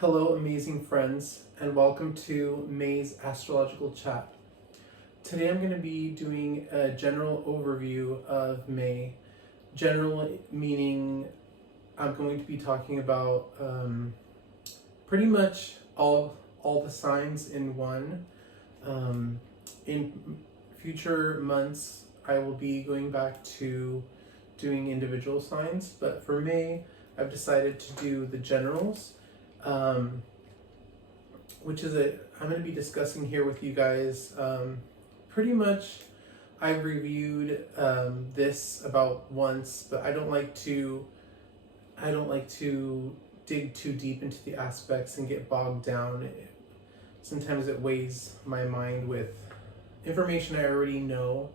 Hello, amazing friends, and welcome to May's Astrological Chat. Today I'm going to be doing a general overview of May. General meaning I'm going to be talking about pretty much all the signs in one. In future months, I will be going back to doing individual signs, but for May, I've decided to do the generals. Which is I'm going to be discussing here with you guys. Pretty much, I've reviewed this about once, but I don't like to dig too deep into the aspects and get bogged down. Sometimes it weighs my mind with information I already know,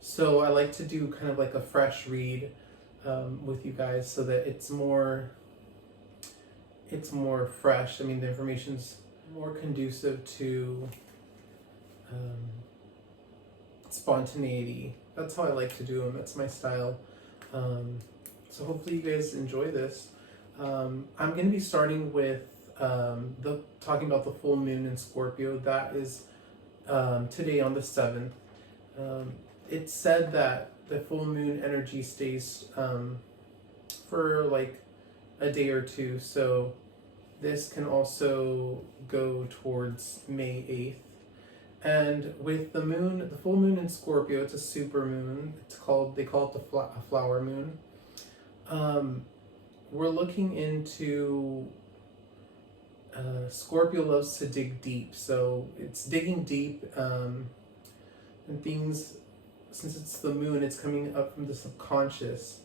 so I like to do kind of like a fresh read with you guys, so that it's more fresh. I mean, the information's more conducive to spontaneity. That's how I like to do them. That's my style. So hopefully you guys enjoy this. I'm going to be starting with talking about the full moon in Scorpio. That is today on the 7th. It's said that the full moon energy stays for like a day or two, so this can also go towards May 8th. And with the full moon in Scorpio, it's a super moon. They call it a flower moon. We're looking into Scorpio loves to dig deep, so it's digging deep, and things, since it's the moon, it's coming up from the subconscious.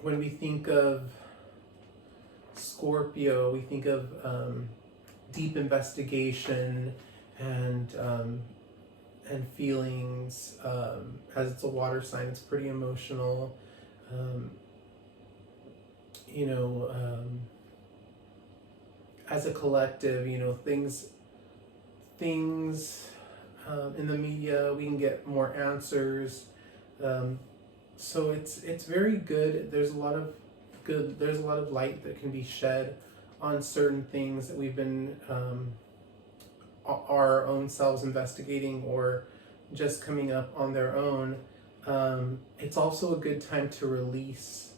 When we think of Scorpio, we think of deep investigation and feelings. As it's a water sign, it's pretty emotional. As a collective, things in the media, we can get more answers. So it's very good. There's a lot of light that can be shed on certain things that we've been our own selves investigating or just coming up on their own. It's also a good time to release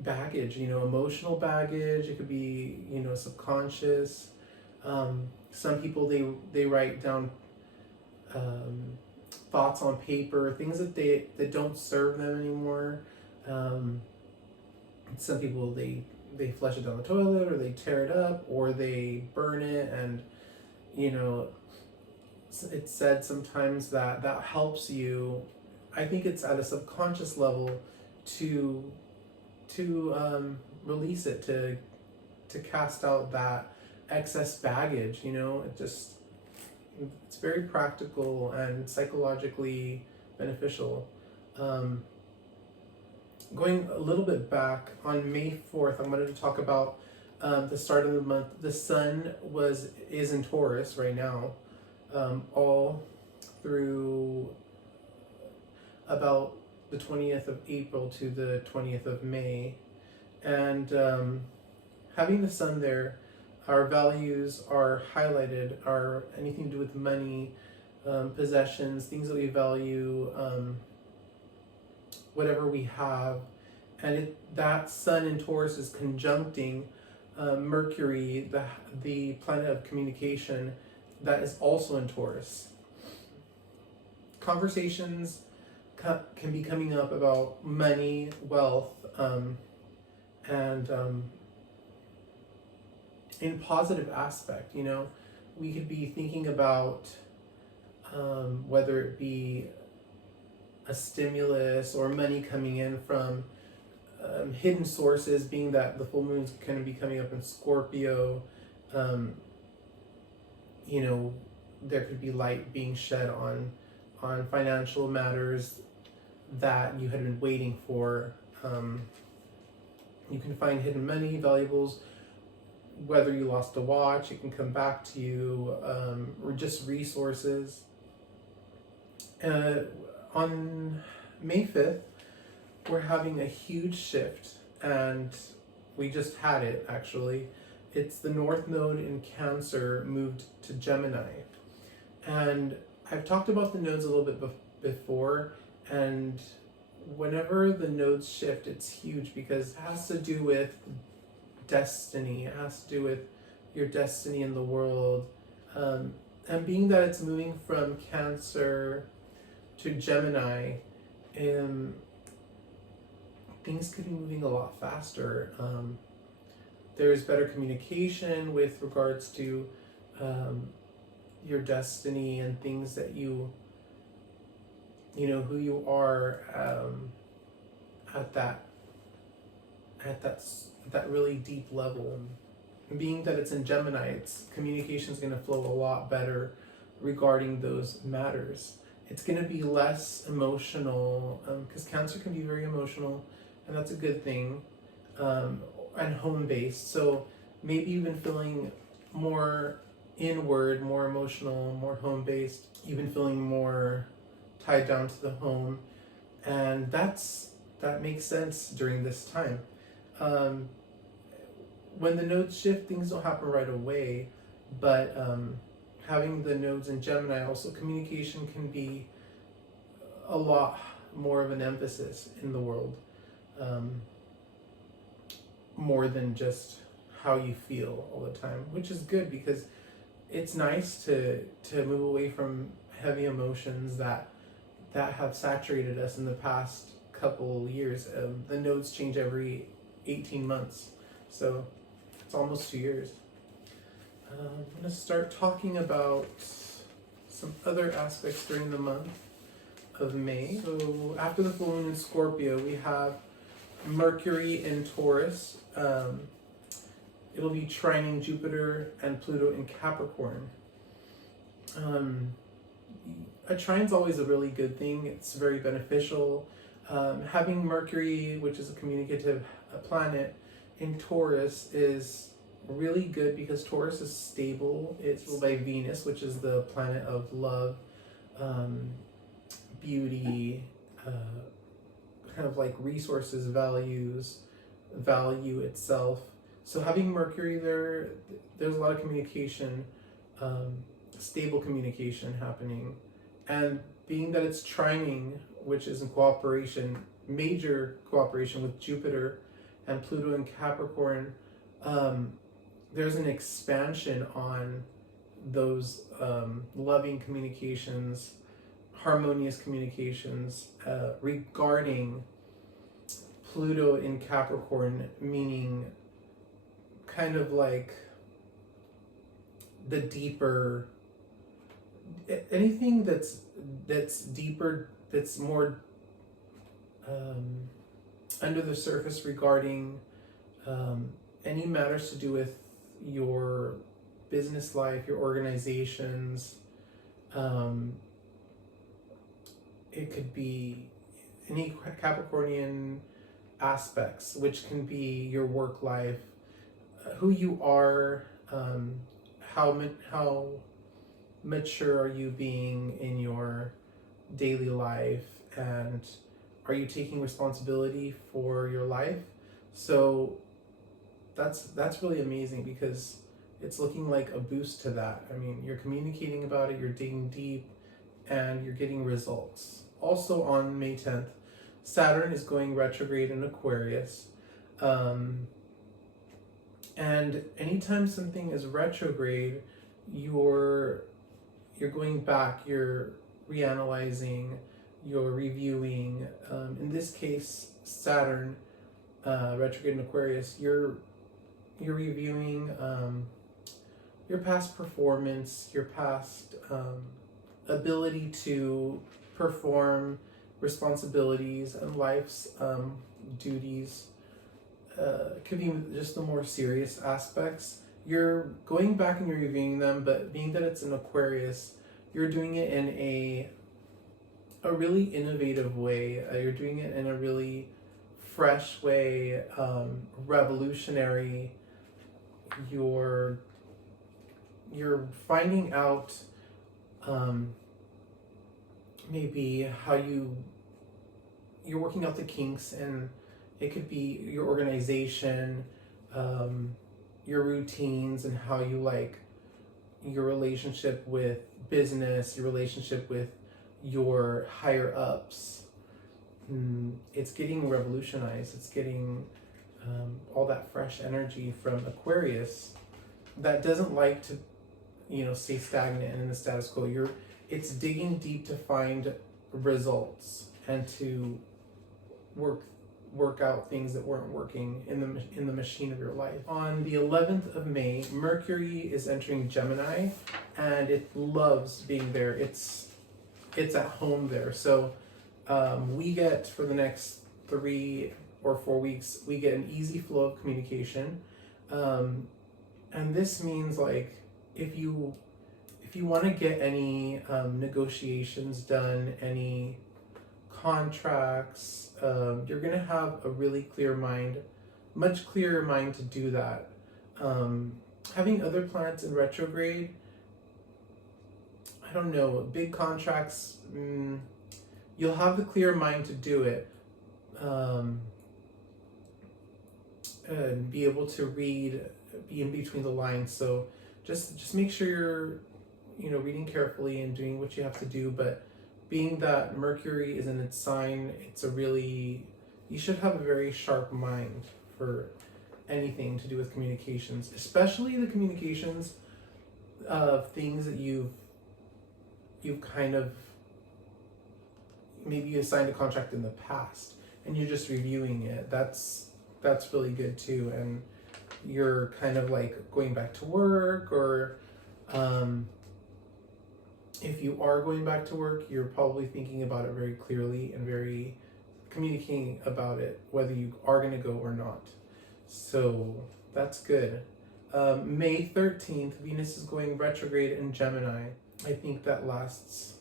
baggage, emotional baggage. It could be, subconscious. Some people, they write down thoughts on paper, things that don't serve them anymore. Some people, they flush it down the toilet, or they tear it up, or they burn it, and it's said sometimes that helps you. I think it's at a subconscious level to release it, to cast out that excess baggage. It's very practical and psychologically beneficial. Going a little bit back, on May 4th, I'm going to talk about the start of the month. The sun is in Taurus right now, all through about the 20th of April to the 20th of May. And having the sun there, our values are highlighted, are anything to do with money, possessions, things that we value, whatever we have. And that sun in Taurus is conjuncting Mercury, the planet of communication, that is also in Taurus. Conversations can be coming up about money, wealth, and in positive aspect. We could be thinking about whether it be a stimulus or money coming in from hidden sources, being that the full moon's going to be coming up in Scorpio. There could be light being shed on financial matters that you had been waiting for. You can find hidden money, valuables, whether you lost a watch, it can come back to you, or just resources. On May 5th, we're having a huge shift, and We just had it, actually. It's the North Node in Cancer moved to Gemini. And I've talked about the nodes a little bit before, and whenever the nodes shift, it's huge because it has to do with destiny. It has to do with your destiny in the world. And being that it's moving from Cancer to Gemini, things could be moving a lot faster. There's better communication with regards to your destiny and things that you know who you are at that really deep level. And being that it's in Gemini, its communication is going to flow a lot better regarding those matters. It's going to be less emotional, because Cancer can be very emotional, and that's a good thing, and home-based. So maybe you've been feeling more inward, more emotional, more home-based. You've been feeling more tied down to the home, and that makes sense during this time. When the nodes shift, things don't happen right away, but having the nodes in Gemini, also communication can be a lot more of an emphasis in the world, more than just how you feel all the time, which is good because it's nice to move away from heavy emotions that have saturated us in the past couple years. The nodes change every 18 months, so it's almost 2 years. I'm going to start talking about some other aspects during the month of May. So after the full moon in Scorpio, we have Mercury in Taurus. It'll be trining Jupiter and Pluto in Capricorn. A trine's always a really good thing. It's very beneficial. Having Mercury, which is a communicative planet, in Taurus is really good because Taurus is stable. It's ruled by Venus, which is the planet of love, beauty, kind of like resources, values, value itself. So having Mercury there's a lot of communication, stable communication happening. And being that it's trining, which is in cooperation, major cooperation with Jupiter and Pluto in Capricorn, there's an expansion on those loving communications, harmonious communications regarding Pluto in Capricorn, meaning kind of like the deeper, anything that's deeper, that's more under the surface regarding any matters to do with your business life, your organizations. It could be any Capricornian aspects, which can be your work life, who you are, how mature are you being in your daily life, and are you taking responsibility for your life? So that's really amazing because it's looking like a boost to that. I mean, you're communicating about it, you're digging deep, and you're getting results. Also on May 10th, Saturn is going retrograde in Aquarius. And anytime something is retrograde, you're going back, you're reanalyzing, you're reviewing. In this case, Saturn retrograde in Aquarius, you're reviewing your past performance, your past ability to perform responsibilities and life's duties. Could be just the more serious aspects. You're going back and you're reviewing them, but being that it's an Aquarius, you're doing it in a really innovative way. You're doing it in a really fresh way, revolutionary. You're finding out maybe how you're working out the kinks, and it could be your organization, your routines and how you like your relationship with business, your relationship with your higher ups. It's getting revolutionized. It's getting all that fresh energy from Aquarius that doesn't like to, stay stagnant and in the status quo. It's digging deep to find results and to work out things that weren't working in the machine of your life. On the 11th of May, Mercury is entering Gemini, and it loves being there. It's at home there. So we get, for the next 3 or 4 weeks, we get an easy flow of communication, and this means like if you want to get any negotiations done, any contracts, you're going to have a really clear mind, much clearer mind to do that. Having other planets in retrograde, I don't know, big contracts, you'll have the clear mind to do it, and be able to read in between the lines. So just make sure you're reading carefully and doing what you have to do. But being that Mercury is in its sign, you should have a very sharp mind for anything to do with communications, especially the communications of things that you've kind of, maybe you signed a contract in the past and you're just reviewing it. That's really good too. And you're kind of like going back to work, or if you are going back to work, you're probably thinking about it very clearly and very communicating about it, whether you are going to go or not. So that's good. May 13th, Venus is going retrograde in Gemini. I think that lasts,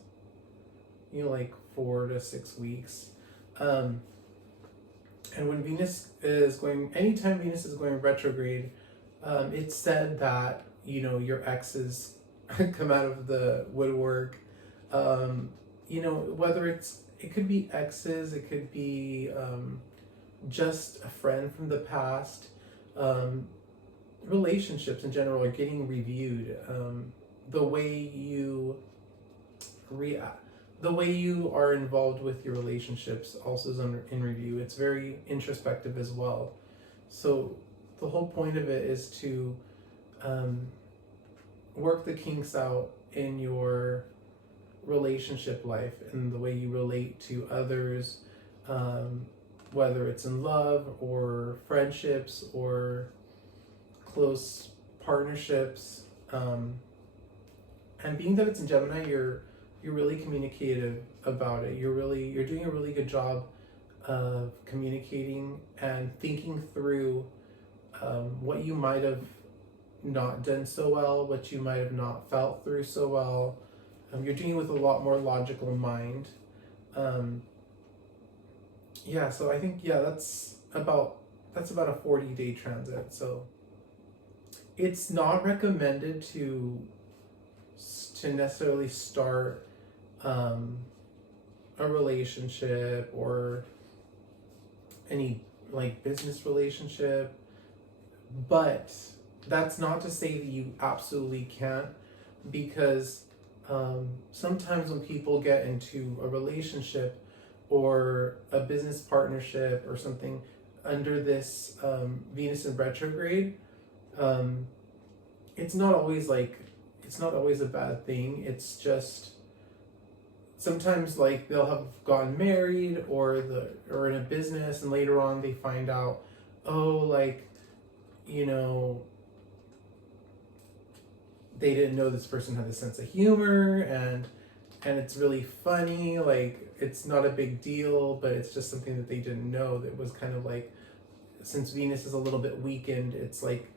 like 4 to 6 weeks. And when anytime Venus is going retrograde, it's said that, your exes come out of the woodwork. Whether it could be exes, it could be just a friend from the past. Relationships in general are getting reviewed. The way you are involved with your relationships also is in review. It's very introspective as well. So the whole point of it is to work the kinks out in your relationship life and the way you relate to others, whether it's in love or friendships or close partnerships. And being that it's in Gemini, you're really communicative about it. You're doing a really good job of communicating and thinking through what you might have not done so well, what you might have not felt through so well. You're doing it with a lot more logical mind. So I think that's about a 40-day transit. So it's not recommended to necessarily start a relationship or any like business relationship, but that's not to say that you absolutely can't, because sometimes when people get into a relationship or a business partnership or something under this Venus in retrograde, it's not always a bad thing. It's just sometimes like they'll have gotten married or in a business, and later on they find out, they didn't know this person had a sense of humor, and it's really funny. Like, it's not a big deal, but it's just something that they didn't know. That was kind of like, since Venus is a little bit weakened, it's like,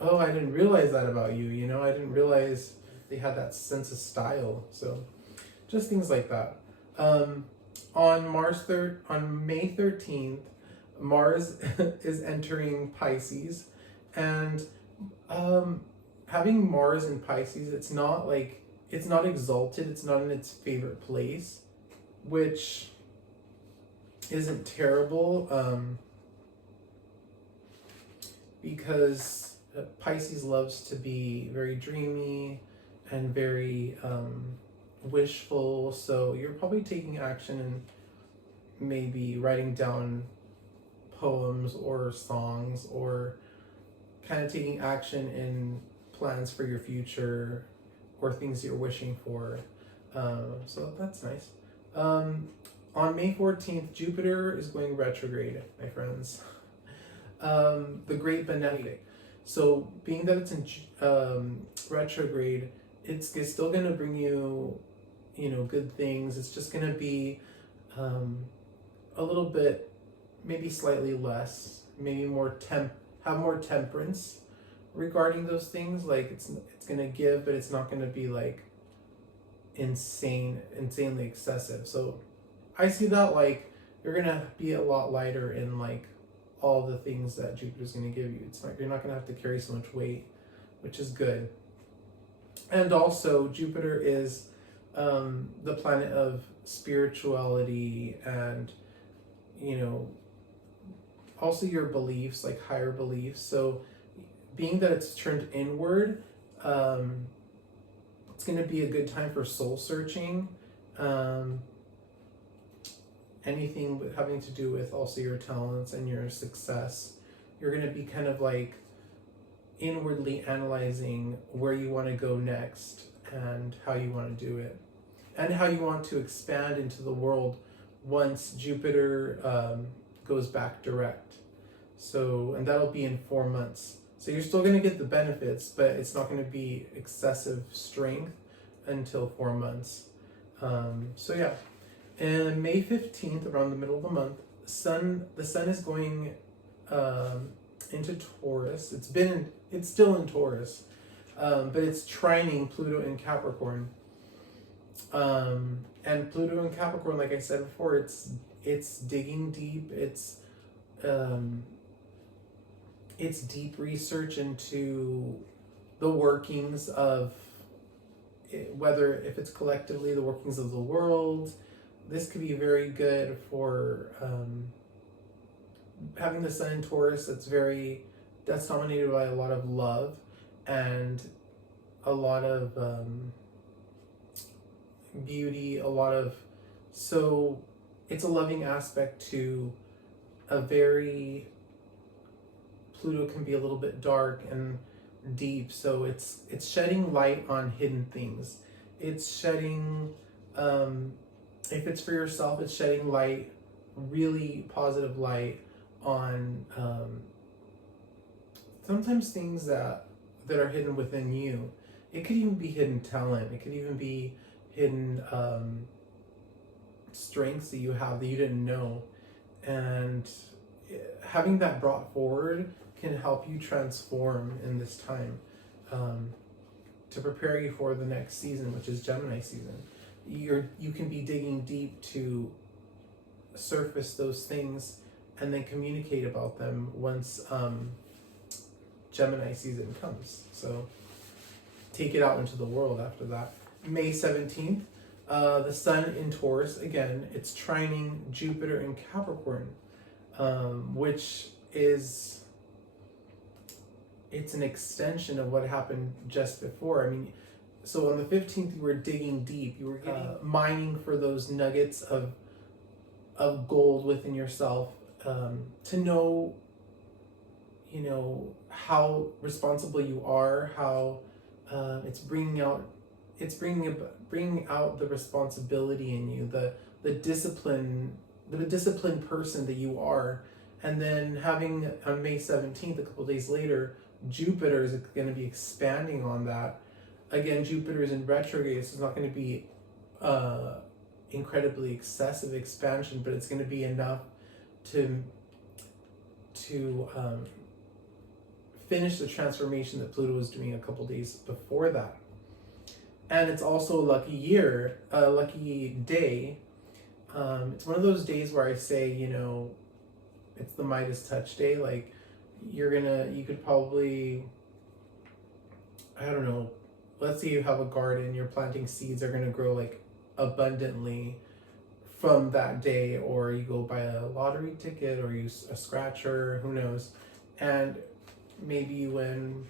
oh, I didn't realize that about you. I didn't realize they had that sense of style. So just things like that. On May 13th, Mars is entering Pisces, and having Mars in Pisces, it's not exalted, it's not in its favorite place, which isn't terrible. because Pisces loves to be very dreamy and very wishful. So you're probably taking action and maybe writing down poems or songs, or kind of taking action in plans for your future or things you're wishing for. So that's nice. On May 14th, Jupiter is going retrograde, my friends. The Great Benefic. So being that it's in retrograde, it's still going to bring you, good things. It's just going to be a little bit, maybe slightly less, maybe have more temperance regarding those things. Like it's going to give, but it's not going to be like insanely excessive. So I see that like you're going to be a lot lighter in like all the things that Jupiter's going to give you. You're not going to have to carry so much weight, which is good. And also Jupiter is the planet of spirituality and also your beliefs, like higher beliefs. So being that it's turned inward, it's going to be a good time for soul searching. Anything having to do with also your talents and your success, you're going to be kind of like inwardly analyzing where you want to go next and how you want to do it and how you want to expand into the world once Jupiter goes back direct. So, and that'll be in 4 months. So you're still going to get the benefits, but it's not going to be excessive strength until 4 months. So yeah. And May 15th, around the middle of the month, the sun is going into Taurus. It's still in Taurus, but it's trining Pluto in Capricorn. And Pluto in Capricorn, like I said before, it's digging deep. It's deep research into the workings of whether if it's collectively the workings of the world. This could be very good for having the sun in Taurus. That's dominated by a lot of love and a lot of beauty, so it's a loving aspect to Pluto can be a little bit dark and deep, so it's shedding light on hidden things. It's shedding, if it's for yourself, it's shedding light, really positive light on sometimes things that are hidden within you. It could even be hidden talent. It could even be hidden strengths that you have that you didn't know. And having that brought forward can help you transform in this time to prepare you for the next season, which is Gemini season. You can be digging deep to surface those things and then communicate about them once Gemini season comes. So take it out into the world after that. May 17th, the sun in Taurus, again, it's trining Jupiter in Capricorn, which is, it's an extension of what happened just before. I mean, so on the 15th, you were digging deep. You were mining for those nuggets of gold within yourself, to know, how responsible you are, how it's bringing out the responsibility in you, the disciplined person that you are. And then having on May 17th, a couple days later, Jupiter is going to be expanding on that. Again, Jupiter is in retrograde, so it's not going to be incredibly excessive expansion, but it's going to be enough to finish the transformation that Pluto was doing a couple days before that. And it's also a lucky day. It's one of those days where I say, it's the Midas touch day. Like you could probably, I don't know, let's say you have a garden, you're planting seeds, they're going to grow like abundantly from that day, or you go buy a lottery ticket or use a scratcher, who knows. And maybe you win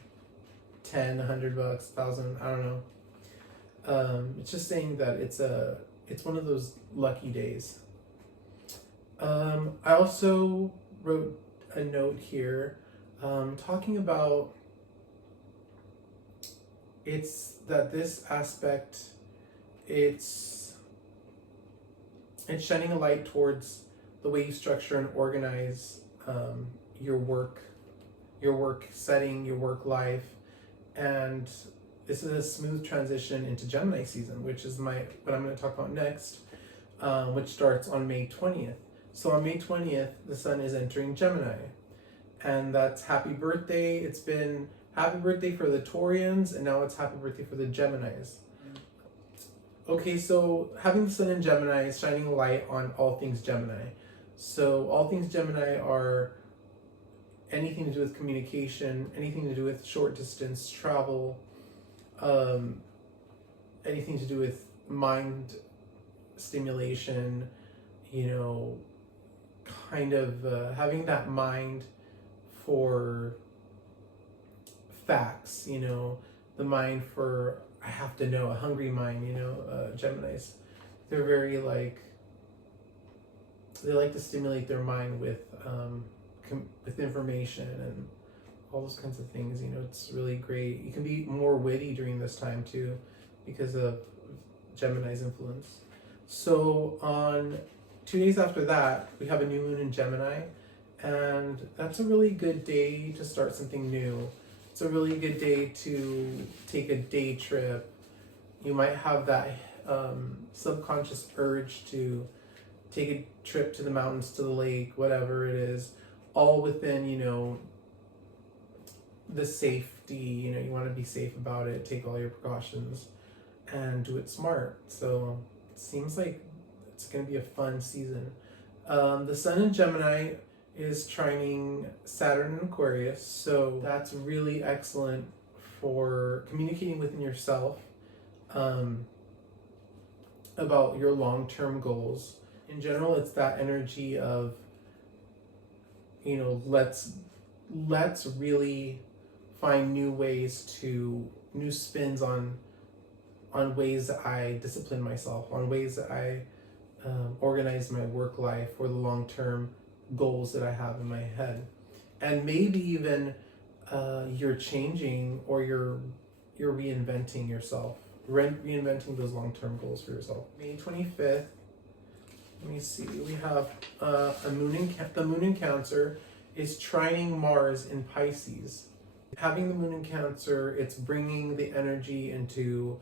10, $100, 1,000, I don't know. It's just saying that it's one of those lucky days. I also wrote a note here talking about this aspect, it's shining a light towards the way you structure and organize your work setting, your work life, and this is a smooth transition into Gemini season, which is what I'm going to talk about next, which starts on May 20th. So on May 20th, the sun is entering Gemini, and that's happy birthday. It's been happy birthday for the Taurians, and now it's happy birthday for the Geminis. Okay, so having the sun in Gemini is shining a light on all things Gemini. So all things Gemini are anything to do with communication, anything to do with short distance travel, anything to do with mind stimulation, kind of having that mind for facts, the mind for I have to know, a hungry mind, Geminis. They're very they like to stimulate their mind with information and all those kinds of things. It's really great. You can be more witty during this time too because of Gemini's influence. So on 2 days after that, we have a new moon in Gemini, and that's a really good day to start something new. It's a really good day to take a day trip. You might have that subconscious urge to take a trip to the mountains, to the lake, whatever it is, all within, the safety. You want to be safe about it, take all your precautions, and do it smart. So it seems like it's going to be a fun season. The sun in Gemini is trining Saturn in Aquarius, so that's really excellent for communicating within yourself about your long-term goals. In general, it's that energy of, let's really find new spins on ways that I discipline myself, on ways that I organize my work life for the long-term goals that I have in my head. And maybe even you're changing or you're reinventing yourself, reinventing those long-term goals for yourself. May 25th, let me see, we have the moon in Cancer is trining Mars in Pisces. Having the moon in Cancer, it's bringing the energy into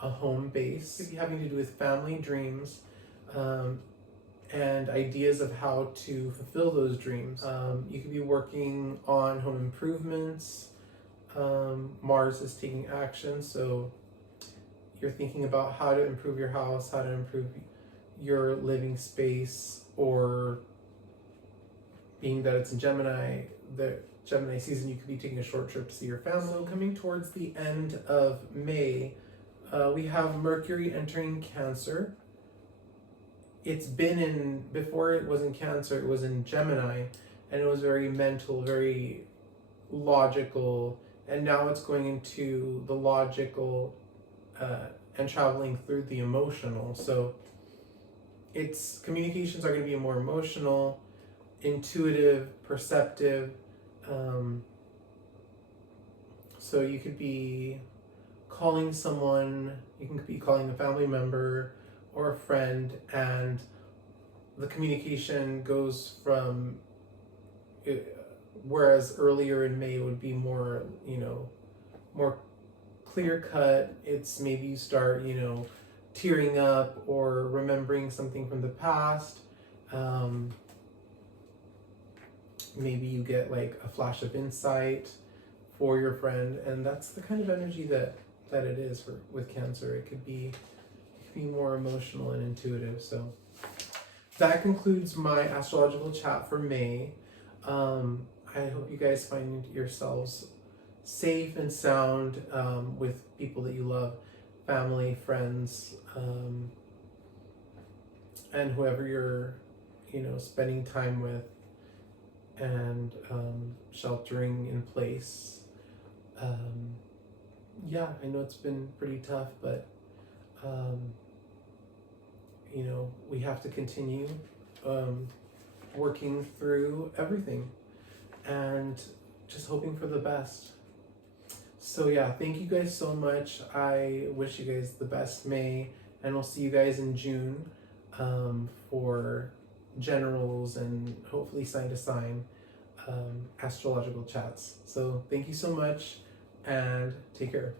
a home base. It could be having to do with family dreams, and ideas of how to fulfill those dreams. You could be working on home improvements. Mars is taking action, so you're thinking about how to improve your house, how to improve your living space, or being that it's in Gemini, the Gemini season, you could be taking a short trip to see your family. So coming towards the end of May, we have Mercury entering Cancer. It's been before it was in Cancer, it was in Gemini, and it was very mental, very logical, and now it's going into the logical and traveling through the emotional. So its communications are going to be more emotional, intuitive, perceptive. So you could be calling someone, you can be calling a family member or a friend, and the communication goes from, whereas earlier in May it would be more, more clear cut. It's maybe you start, tearing up or remembering something from the past. Maybe you get like a flash of insight for your friend, and that's the kind of energy that it is with Cancer. It could be more emotional and intuitive. So that concludes my astrological chat for May. I hope you guys find yourselves safe and sound with people that you love, family, friends, and whoever you're spending time with. And sheltering in place. Yeah, I know it's been pretty tough, but you know, we have to continue working through everything and just hoping for the best. So yeah, thank you guys so much. I wish you guys the best May, and we'll see you guys in June for generals and hopefully sign to sign astrological chats. So thank you so much and take care.